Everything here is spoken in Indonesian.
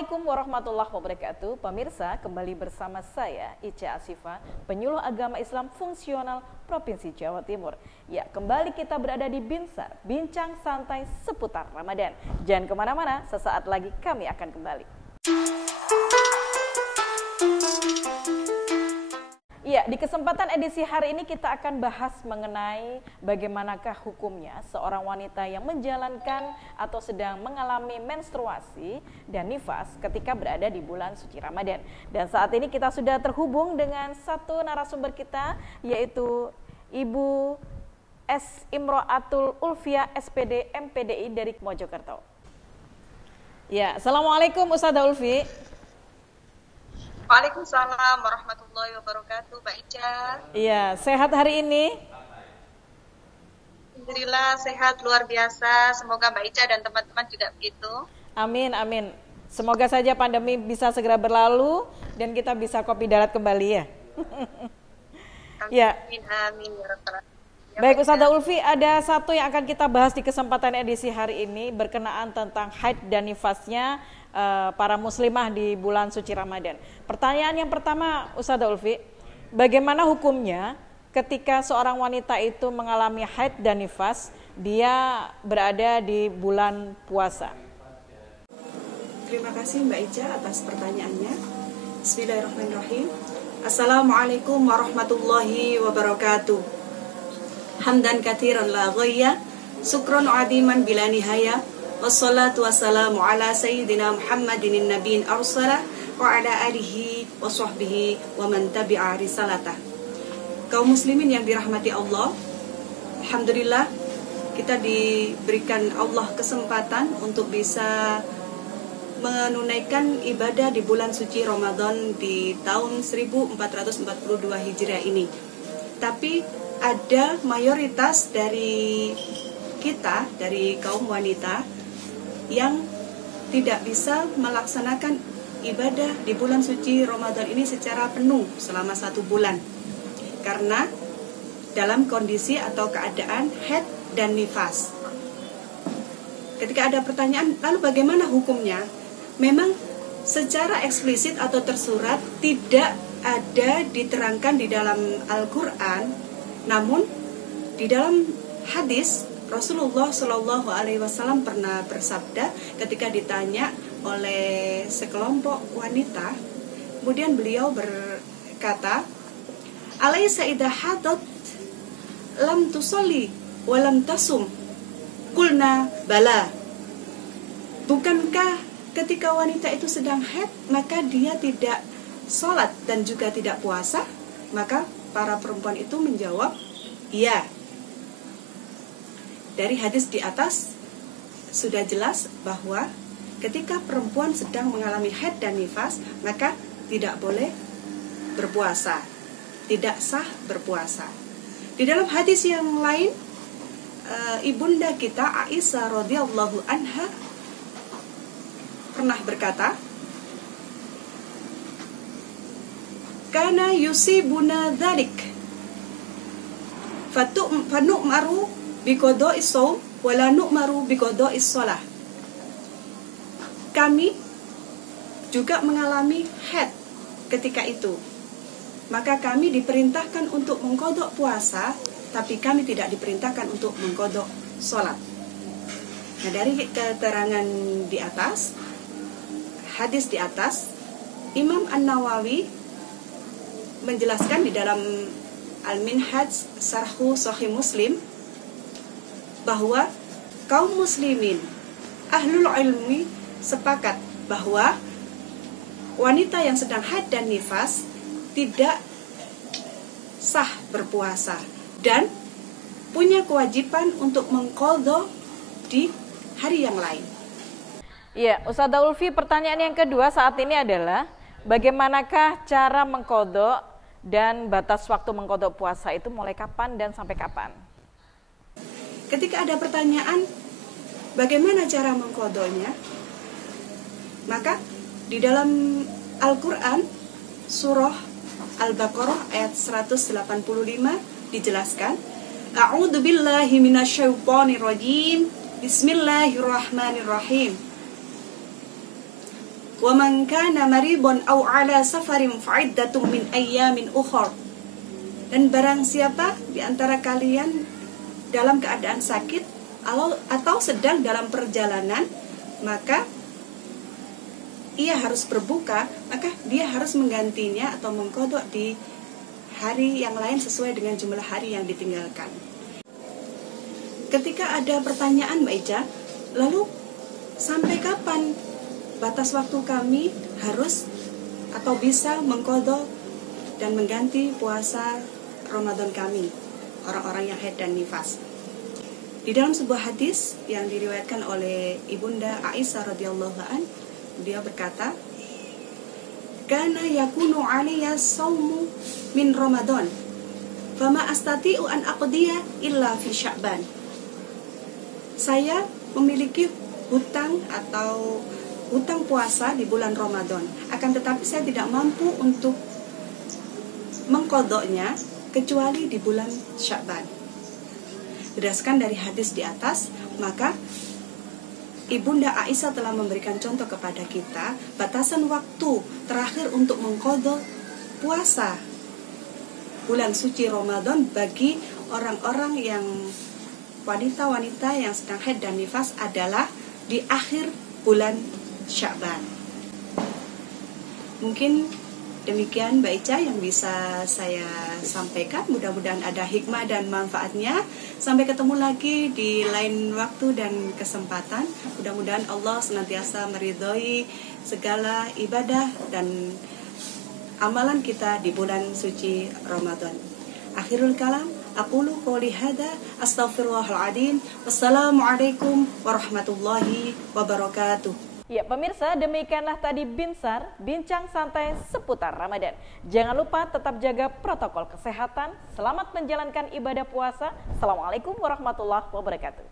Assalamualaikum warahmatullahi wabarakatuh. Pemirsa, kembali bersama saya Ica Asifa, penyuluh agama Islam fungsional Provinsi Jawa Timur. Ya, kembali kita berada di Binsar, bincang santai seputar Ramadan. Jangan kemana-mana, sesaat lagi kami akan kembali. Ya, di kesempatan edisi hari ini kita akan bahas mengenai bagaimanakah hukumnya seorang wanita yang menjalankan atau sedang mengalami menstruasi dan nifas ketika berada di bulan suci Ramadan. Dan saat ini kita sudah terhubung dengan satu narasumber kita, yaitu Ibu S. Imro'atul Ulfia, SPD MPDI dari Mojokerto. Ya, Assalamualaikum Ustadzah Ulfi. Waalaikumsalam warahmatullahi wabarakatuh, Mbak Ica. Iya, sehat hari ini? Alhamdulillah sehat luar biasa. Semoga Mbak Ica dan teman-teman juga begitu. Amin, amin. Semoga saja pandemi bisa segera berlalu dan kita bisa kopi darat kembali ya. Ya. Amin, amin ya rabbal alamin. Baik Ustadzah Ulfi, ada satu yang akan kita bahas di kesempatan edisi hari ini berkenaan tentang haid dan nifasnya para muslimah di bulan suci Ramadan. Pertanyaan yang pertama Ustadzah Ulfi, bagaimana hukumnya ketika seorang wanita itu mengalami haid dan nifas, dia berada di bulan puasa? Terima kasih Mbak Ica atas pertanyaannya. Bismillahirrahmanirrahim. Assalamualaikum warahmatullahi wabarakatuh. Hamdan katsiran la ghayya, syukran adiman bila nihaya. Wassalatu wassalamu ala sayyidina Muhammadin nabiyyin arsala wa ala alihi wa sahbihi wa man tabi'a risalatah. Kaum muslimin yang dirahmati Allah, alhamdulillah kita diberikan Allah kesempatan untuk bisa menunaikan ibadah di bulan suci Ramadan di tahun 1442 Hijriah ini. Tapi ada mayoritas dari kita, dari kaum wanita yang tidak bisa melaksanakan ibadah di bulan suci Ramadan ini secara penuh selama 1 bulan karena dalam kondisi atau keadaan haid dan nifas. Ketika ada pertanyaan, lalu bagaimana hukumnya? Memang secara eksplisit atau tersurat tidak ada diterangkan di dalam Al-Quran, namun di dalam hadis Rasulullah Shallallahu Alaihi Wasallam pernah bersabda ketika ditanya oleh sekelompok wanita, kemudian beliau berkata, "Alaysa idza hadat lam tusalli wa lam tasum?" Qulna bala. Bukankah ketika wanita itu sedang haid maka dia tidak sholat dan juga tidak puasa? Maka para perempuan itu menjawab, iya. Dari hadis di atas sudah jelas bahwa ketika perempuan sedang mengalami haid dan nifas maka tidak boleh berpuasa, tidak sah berpuasa. Di dalam hadis yang lain, ibunda kita Aisyah radhiyallahu anha pernah berkata, "Kana yusibuna dzalik fanu'maru biqada'is shaum wa la nu'maru biqada'is shalah." Kami juga mengalami haid ketika itu. Maka kami diperintahkan untuk mengqadha puasa, tapi kami tidak diperintahkan untuk mengqadha salat. Nah, dari keterangan di atas, hadis di atas, Imam An-Nawawi menjelaskan di dalam Al-Minhaj Syarhu Sahih Muslim bahwa kaum muslimin ahlul ilmi sepakat bahwa wanita yang sedang haid dan nifas tidak sah berpuasa dan punya kewajiban untuk mengqadha di hari yang lain. Iya, Ustadzah Ulfi, pertanyaan yang kedua saat ini adalah bagaimanakah cara mengqadha dan batas waktu mengqadha puasa itu mulai kapan dan sampai kapan? Ketika ada pertanyaan bagaimana cara mengqadhanya, maka di dalam Al-Quran surah Al-Baqarah ayat 185 dijelaskan, A'udzu billahi minasyaitonir rajim. Bismillahirrahmanirrahim. wa man kana maridun aw ala safarin fa'iddatun min ayyamin ukhra. Dan barang siapa di antara kalian dalam keadaan sakit atau sedang dalam perjalanan, maka ia harus berbuka, maka dia harus menggantinya atau mengqadha di hari yang lain sesuai dengan jumlah hari yang ditinggalkan. Ketika ada pertanyaan Mbak Ica, lalu sampai kapan batas waktu kami harus atau bisa mengqadha dan mengganti puasa Ramadan kami, orang-orang yang haid dan nifas? Di dalam sebuah hadis yang diriwayatkan oleh Ibunda Aisyah radhiyallahu an, dia berkata, "Kana yakunu 'alayya shaumu min Ramadan, fama astati'u an aqdiya illa fi Sya'ban." Saya memiliki hutang atau hutang puasa di bulan Ramadan, akan tetapi saya tidak mampu untuk mengqadhanya kecuali di bulan Sya'ban. Berdasarkan dari hadis di atas, maka Ibunda Aisyah telah memberikan contoh kepada kita batasan waktu terakhir untuk mengqadha puasa bulan suci Ramadan bagi orang-orang yang wanita-wanita yang sedang haid dan nifas adalah di akhir bulan Sya'ban. Mungkin demikian Mbak Ica yang bisa saya sampaikan. Mudah-mudahan ada hikmah dan manfaatnya. Sampai ketemu lagi di lain waktu dan kesempatan. Mudah-mudahan Allah senantiasa meridhoi segala ibadah dan amalan kita di bulan suci Ramadan. Akhirul kalam, aqulu qouli hadza, astaghfirullahaladzim. Wassalamualaikum warahmatullahi wabarakatuh. Ya pemirsa, demikianlah tadi bincang santai seputar Ramadan. Jangan lupa tetap jaga protokol kesehatan. Selamat menjalankan ibadah puasa. Assalamualaikum warahmatullahi wabarakatuh.